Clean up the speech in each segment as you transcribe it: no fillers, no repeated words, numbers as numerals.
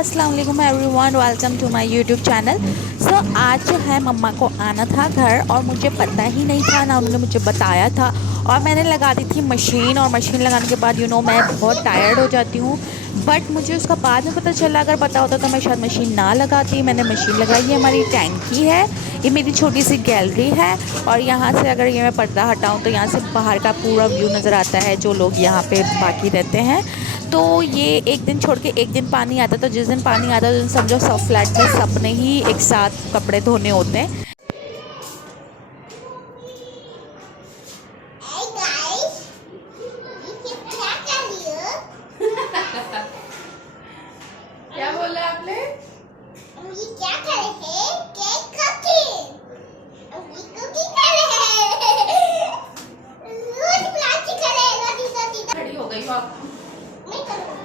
अस्सलाम वालेकुम everyone, welcome to my YouTube channel. आज जो है मम्मा को आना था घर और मुझे पता ही नहीं था ना, उन्होंने मुझे बताया था। और मैंने लगा दी थी मशीन, और मशीन लगाने के बाद मैं बहुत टायर्ड हो जाती हूँ। बट मुझे उसका बाद में पता चला, अगर पता होता तो मैं शायद मशीन ना लगाती। मैंने मशीन लगाई है, हमारी टैंकी है, ये मेरी छोटी सी गैलरी है। और यहाँ से अगर ये मैं पर्दा हटाऊँ तो यहाँ से बाहर का पूरा व्यू नज़र आता है, जो लोग यहाँ पे बाकी रहते हैं। तो ये एक दिन छोड़ के एक दिन पानी आता, तो जिस दिन पानी आता है उस दिन समझो सब फ्लैट में सबने ही एक साथ कपड़े धोने होते हैं। क्या बोला आपने? ये क्या कर रहे हैं? Cake cutting. अभी कुकिंग कर रहे हैं। रोज प्लास्टिक कर रहे हैं, रोटी। खड़ी हो गई हो आप? मैं करूँगी।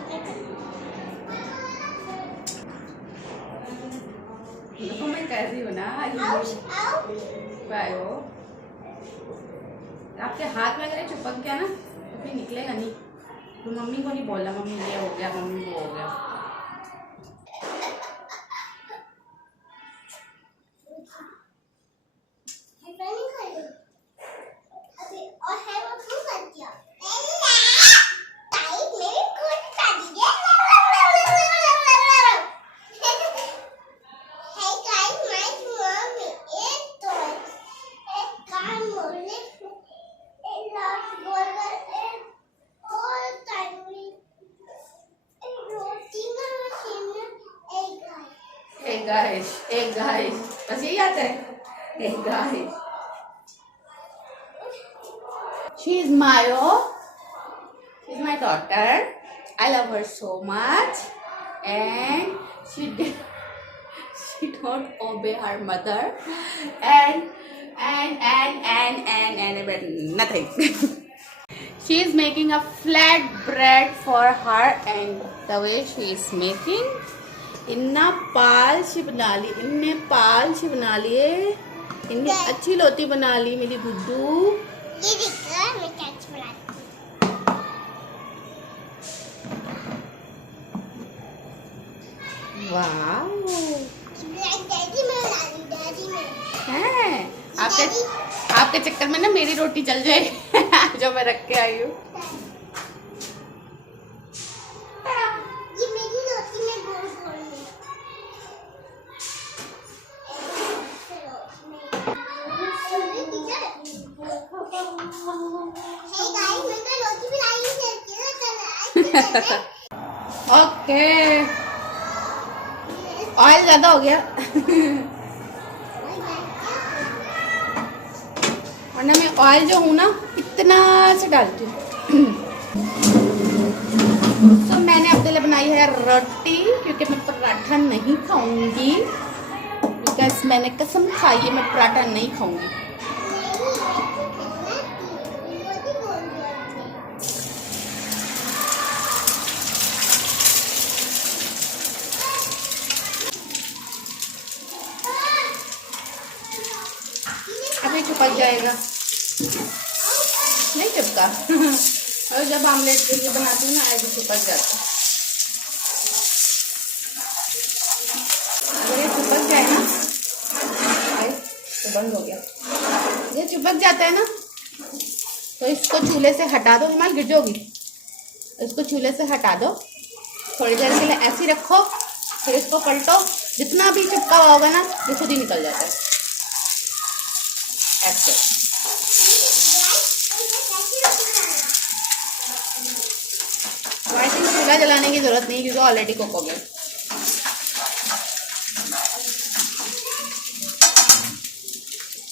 देखो मैं कर रही हूँ ना। पायो आपके हाथ में अगर चिपक गया ना तो फिर निकलेगा नहीं। तो मम्मी को नहीं बोलना मम्मी ये हो गया, मम्मी वो हो गया। एक गाइस बस यही आता है। एक guys she is Mayo, she is my daughter, I love her so much and she don't obey her mother and nothing. She is making a flat bread for her, and the way she is making, इन्ना पालशी बना ली, इनने पालशी बना लिए, इनने अच्छी लोती बना ली मेरी गुड्डू। ये देखो मैं कैच बनाती हूँ। वाह डैडी में है। आपके चक्कर में ना मेरी रोटी जल जाएगी जो मैं रख के आई हूँ। ये मेरी रोटी में गोल गोल में। हे गाइस, मैं तो रोटी बनाई है। ओके ऑयल ज्यादा हो गया वरना मैं ऑयल जो हूँ ना इतना से डालती हूँ। तो मैंने अपने लिए बनाई है रोटी, क्योंकि मैं पराठा नहीं खाऊंगी, बिकॉज मैंने कसम खाई है मैं पराठा नहीं खाऊंगी। अभी चिपक जाएगा, नहीं चिपका और जब आमलेट के लिए बनाती हूँ ना ऐसे चिपक जाता है। अगर ये चिपक जाए ना, तो बंद हो गया, ये चिपक जाता है ना तो इसको चूल्हे से हटा दो। हिमाल गिर जाओगी। इसको चूल्हे से हटा दो, थोड़ी देर के लिए ऐसे ही रखो, फिर इसको पलटो, जितना भी चिपका हुआ होगा ना ये खुद ही निकल जाता है ऐसे। आई थिंक चूल्हा जलाने की जरूरत नहीं क्योंकि ऑलरेडी कुक हो गया।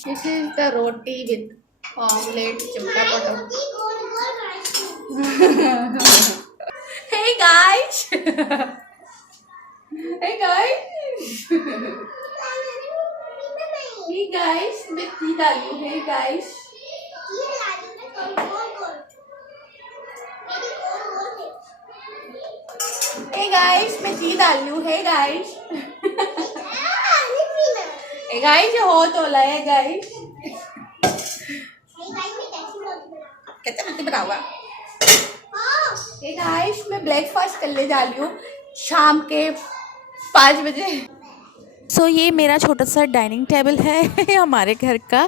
This is the roti with omelette चिमटा पटो। Hey guys hey guys hey guys मैं की डाली हूँ। हे गाइस हे गाइस मैं घी डाल रही हूँ। हे गाइस हे गाइस ये हो तो ला है गाइस। कैसे मत बताऊंगा। हे गाइस मैं ब्रेकफास्ट करने जा रही हूँ शाम के 5 बजे। सो ये मेरा छोटा सा डाइनिंग टेबल है हमारे घर का,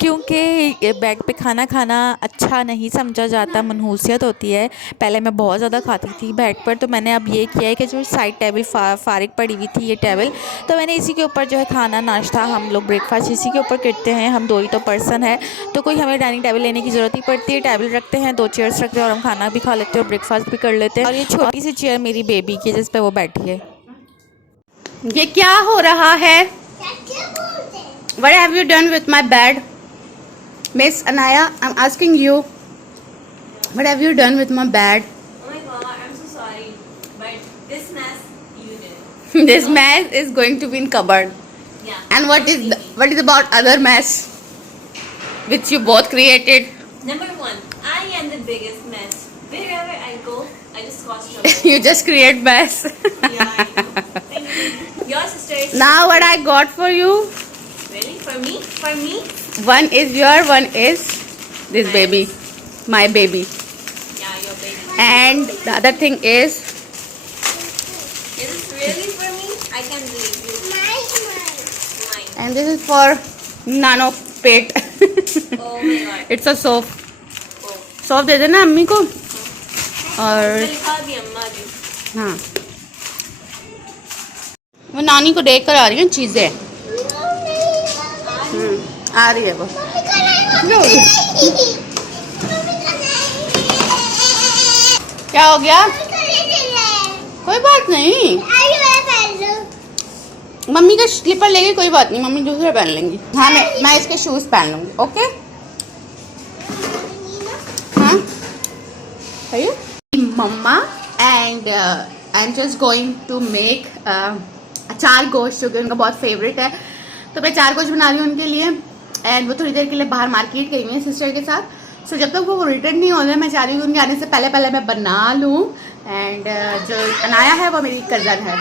क्योंकि बेड पे खाना खाना अच्छा नहीं समझा जाता, मनहूसियत होती है। पहले मैं बहुत ज़्यादा खाती थी बेड पर, तो मैंने अब ये किया है कि जो साइड टेबल फारिग पड़ी हुई थी ये टेबल, तो मैंने इसी के ऊपर जो है खाना नाश्ता हम लोग ब्रेकफास्ट इसी के ऊपर करते हैं। हम 2 ही तो पर्सन है, तो कोई हमें डाइनिंग टेबल लेने की ज़रूरत ही पड़ती है। टेबल रखते हैं, 2 चेयर्स रखते हैं और हम खाना भी खा लेते हैं और ब्रेकफास्ट भी कर लेते हैं। और ये छोटी सी चेयर मेरी बेबी की, जिस पर वो बैठी है। ये क्या हो रहा है? What have you done with my bed? Miss Anaya, I'm asking you. What have you done with my bed? Oh my god, I'm so sorry. But this mess you did. This mess is going to be in cupboard. Yeah. And what is about other mess which you both created? Number 1, I am the biggest mess. Wherever I go, I just cause trouble. You just create mess. Yeah, I know. Thank you. Your sister is Now what I got for you? really for me? For me? One is your, one is this baby, my baby. Yeah, your baby. And the other thing is Is this really for me? I can't believe you. Mine. and this is for Nano Pet. Oh my god. It's a soap. Oh. Soap दे देना अम्मी को। और मैं लिखा दी अम्मा जी। हाँ, वो नानी को देख कर आ रही हैं चीजें। आ रही है वो। लो। क्या हो गया? कोई बात नहीं, मम्मी का स्लीपर लेगी, कोई बात नहीं, मम्मी दूसरे पहन लेंगी। हाँ, मैं इसके शूज पहन लूंगी। ओके हाँ, सही है मम्मा। And I am just going to make achar gosht, जो कि उनका बहुत फेवरेट है, तो मैं अचार गोश्त बना रही हूँ उनके लिए। एंड वो थोड़ी देर के लिए बाहर मार्केट गई हुई है सिस्टर के साथ। सो जब तक वो रिटर्न नहीं हो रहे, मैं चाह रही हूँ उनके आने से पहले पहले मैं बना लूँ। एंड जो अनाया है वो मेरी कज़न है।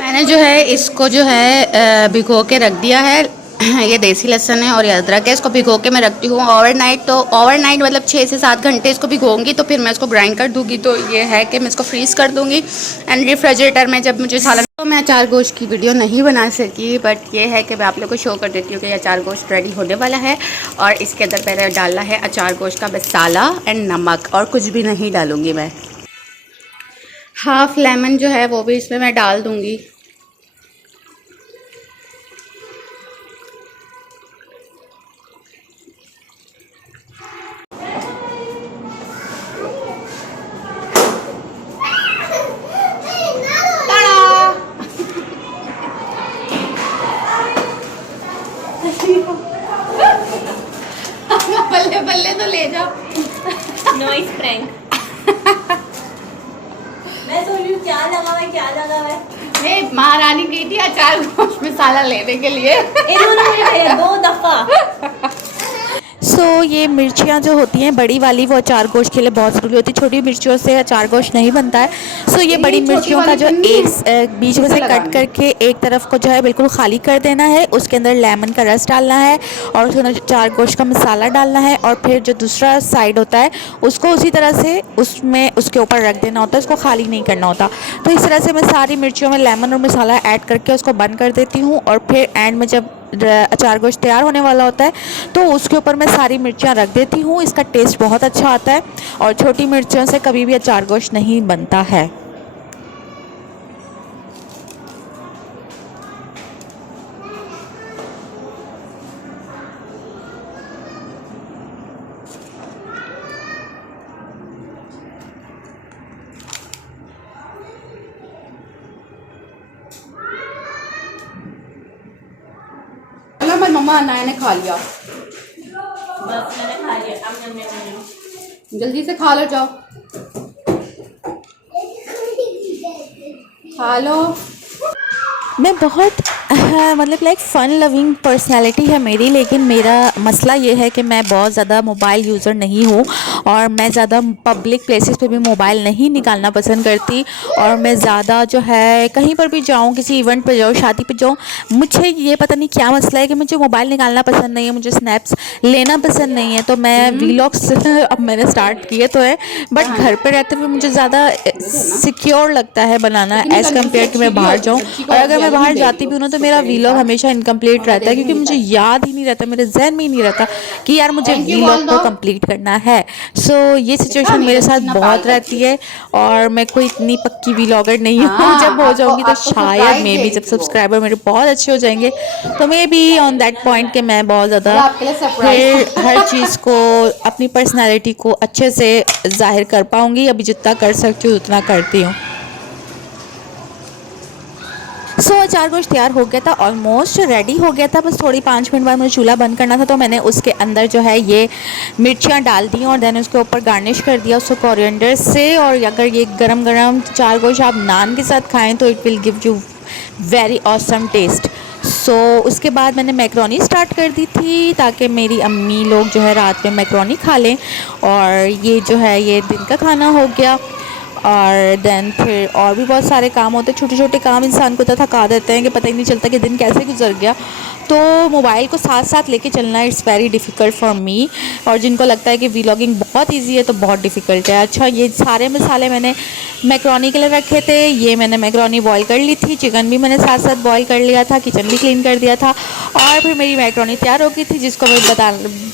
मैंने जो है इसको जो है भिगो के रख दिया है। ये देसी लहसुन है और ये अदरक है, इसको भिगो के मैं रखती हूँ ओवरनाइट। तो ओवरनाइट मतलब 6 से 7 घंटे इसको भिगोऊंगी, तो फिर मैं इसको ग्राइंड कर दूँगी। तो ये है कि मैं इसको फ्रीज़ कर दूँगी। एंड रेफ्रिजरेटर में जब मुझे सालन, तो मैं अचार गोश्त की वीडियो नहीं बना सकी, बट ये है कि मैं आप लोग को शो कर देती हूँ कि अचार गोश्त रेडी होने वाला है। और इसके अंदर पहले डालना है अचार गोश्त का मसाला एंड नमक, और कुछ भी नहीं डालूँगी मैं। हाफ लेमन जो है वो भी इसमें मैं डाल दूँगी। बल्ले बल्ले तो ले जाओ। Noise prank. मैं सोच रही हूँ क्या लगा हुआ है, क्या लगा हुआ है। ये महारानी गई थी अचार गोश्त मसाला लेने के लिए। इन्होंने मुझे 2 दफा। सो ये मिर्चियाँ जो होती हैं बड़ी वाली, वो अचार गोश्त के लिए बहुत ज़रूरी होती है। छोटी मिर्चियों से अचार गोश्त नहीं बनता है। सो ये बड़ी मिर्चियों का जो एक बीच में से कट करके एक तरफ को जो है बिल्कुल खाली कर देना है। उसके अंदर लेमन का रस डालना है और उसके अंदर अचार गोश्त का मसाला डालना है। और फिर जो दूसरा साइड होता है उसको उसी तरह से उसमें उसके ऊपर रख देना होता है, उसको खाली नहीं करना होता। तो इस तरह से मैं सारी मिर्चियों में लेमन और मसाला ऐड करके उसको बंद कर देती हूँ। और फिर एंड में जब अचार गोश्त तैयार होने वाला होता है तो उसके ऊपर मैं सारी मिर्चियाँ रख देती हूँ। इसका टेस्ट बहुत अच्छा आता है और छोटी मिर्चियों से कभी भी अचार गोश्त नहीं बनता है। मम्मा अनाया ने खा लिया, बस मैंने खा लिया। अब नम जल्दी से खा लो, जाओ खा लो। मैं बहुत मतलब लाइक फ़न लविंग पर्सनैलिटी है मेरी, लेकिन मेरा मसला ये है कि मैं बहुत ज़्यादा मोबाइल यूज़र नहीं हूँ और मैं ज़्यादा पब्लिक प्लेसेस पे भी मोबाइल नहीं निकालना पसंद करती। और मैं ज़्यादा जो है कहीं पर भी जाऊँ, किसी इवेंट पे जाऊँ, शादी पे जाऊँ, मुझे ये पता नहीं क्या मसला है कि मुझे मोबाइल निकालना पसंद नहीं है, मुझे स्नैप्स लेना पसंद नहीं है। तो मैं वीलॉग्स अब मैंने स्टार्ट किए तो है, बट घर पे रहते हुए मुझे ज़्यादा सिक्योर लगता है बनाना एज़ कम्पेयर कि मैं बाहर जाऊँ। और अगर मैं बाहर जाती भी हूँ ना तो मेरा वीलॉग हमेशा इनकम्प्लीट रहता है, क्योंकि मुझे याद ही नहीं रहता, मेरे जहन में ही नहीं रहता कि यार मुझे वीलॉग को कंप्लीट करना है। सो ये सिचुएशन मेरे साथ बहुत रहती है और मैं कोई इतनी पक्की वीलॉगर नहीं हूँ। जब हो जाऊंगी तो शायद मे बी, जब सब्सक्राइबर मेरे बहुत अच्छे हो जाएंगे तो may be on that point के मैं बहुत ज़्यादा फिर हर चीज़ को, अपनी पर्सनैलिटी को अच्छे से जाहिर कर पाऊंगी। अभी जितना कर सकती हूँ उतना करती हूँ। सो अचार गोश्त तैयार हो गया था, ऑलमोस्ट रेडी हो गया था, बस थोड़ी 5 मिनट बाद मुझे चूल्हा बंद करना था। तो मैंने उसके अंदर जो है ये मिर्चियाँ डाल दी और देन उसके ऊपर गार्निश कर दिया उसको कोरिएंडर से। और अगर ये गरम गरम अचार गोश्त आप नान के साथ खाएं तो it will give you very awesome taste. So उसके बाद मैंने मैक्रोनी स्टार्ट कर दी थी ताकि मेरी अम्मी लोग जो है रात में मैक्रोनी खा लें। और ये जो है ये दिन का खाना हो गया। और देन फिर और भी बहुत सारे काम होते हैं, छोटे छोटे काम इंसान को इतना थका देते हैं कि पता ही नहीं चलता कि दिन कैसे गुजर गया। तो मोबाइल को साथ साथ लेके चलना it's very difficult for me. और जिनको लगता है कि व्लॉगिंग बहुत इजी है तो बहुत डिफ़िकल्ट है। अच्छा, ये सारे मसाले मैंने मैक्रोनी के लिए रखे थे। ये मैंने मैक्रोनी बॉईल कर ली थी, चिकन भी मैंने साथ साथ बॉईल कर लिया था, किचन भी क्लीन कर दिया था। और फिर मेरी मैक्रोनी तैयार हो गई थी, जिसको मैं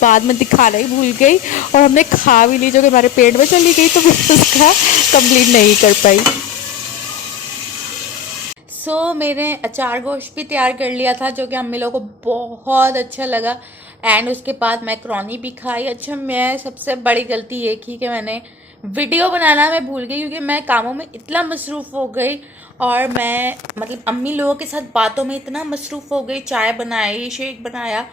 बाद में दिखाना ही भूल गई और हमने खा भी ली, जो कि हमारे पेट में चली गई, तो मैं उसका कंप्लीट नहीं कर पाई। सो मैंने अचार गोश्त भी तैयार कर लिया था, जो कि अम्मी लोगों को बहुत अच्छा लगा। एंड उसके बाद मैक्रोनी भी खाई। अच्छा, मैं सबसे बड़ी गलती ये की कि मैंने वीडियो बनाना मैं भूल गई, क्योंकि मैं कामों में इतना मसरूफ़ हो गई और मैं मतलब अम्मी लोगों के साथ बातों में इतना मसरूफ़ हो गई। चाय बनाई, शेक बनाया,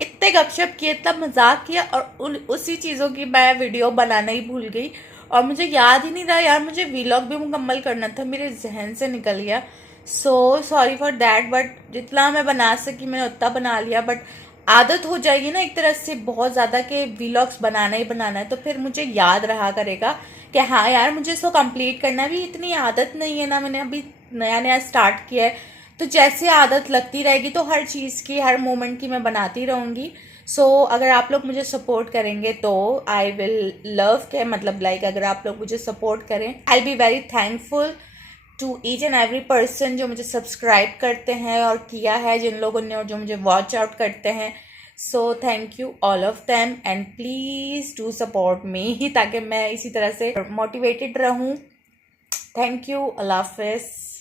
इतने गपशप किए, इतना मजाक किया और उसी चीज़ों की मैं वीडियो बनाना ही भूल गई। और मुझे याद ही नहीं रहा यार, मुझे व्लॉग भी मुकम्मल करना था, मेरे जहन से निकल गया। So sorry for that, but जितना मैं बना सकी मैंने उतना बना लिया। बट आदत हो जाएगी ना एक तरह से बहुत ज़्यादा कि व्लॉग्स बनाना ही बनाना है, तो फिर मुझे याद रहा करेगा कि हाँ यार मुझे इसको कंप्लीट करना है। भी इतनी आदत नहीं है ना, मैंने अभी नया नया स्टार्ट किया है, तो जैसे आदत लगती रहेगी तो हर चीज़ की, हर मोमेंट की मैं बनाती रहूँगी। सो अगर आप लोग मुझे सपोर्ट करेंगे तो आई विल लव के मतलब लाइक अगर आप लोग मुझे सपोर्ट करें, I be very thankful to each and every person जो मुझे सब्सक्राइब करते हैं और किया है, जिन लोगों ने, और जो मुझे वॉच आउट करते हैं। So thank you all of them and please do support me ताकि मैं इसी तरह से मोटिवेटेड रहूँ। थैंक यू, अल्लाह हाफिज़।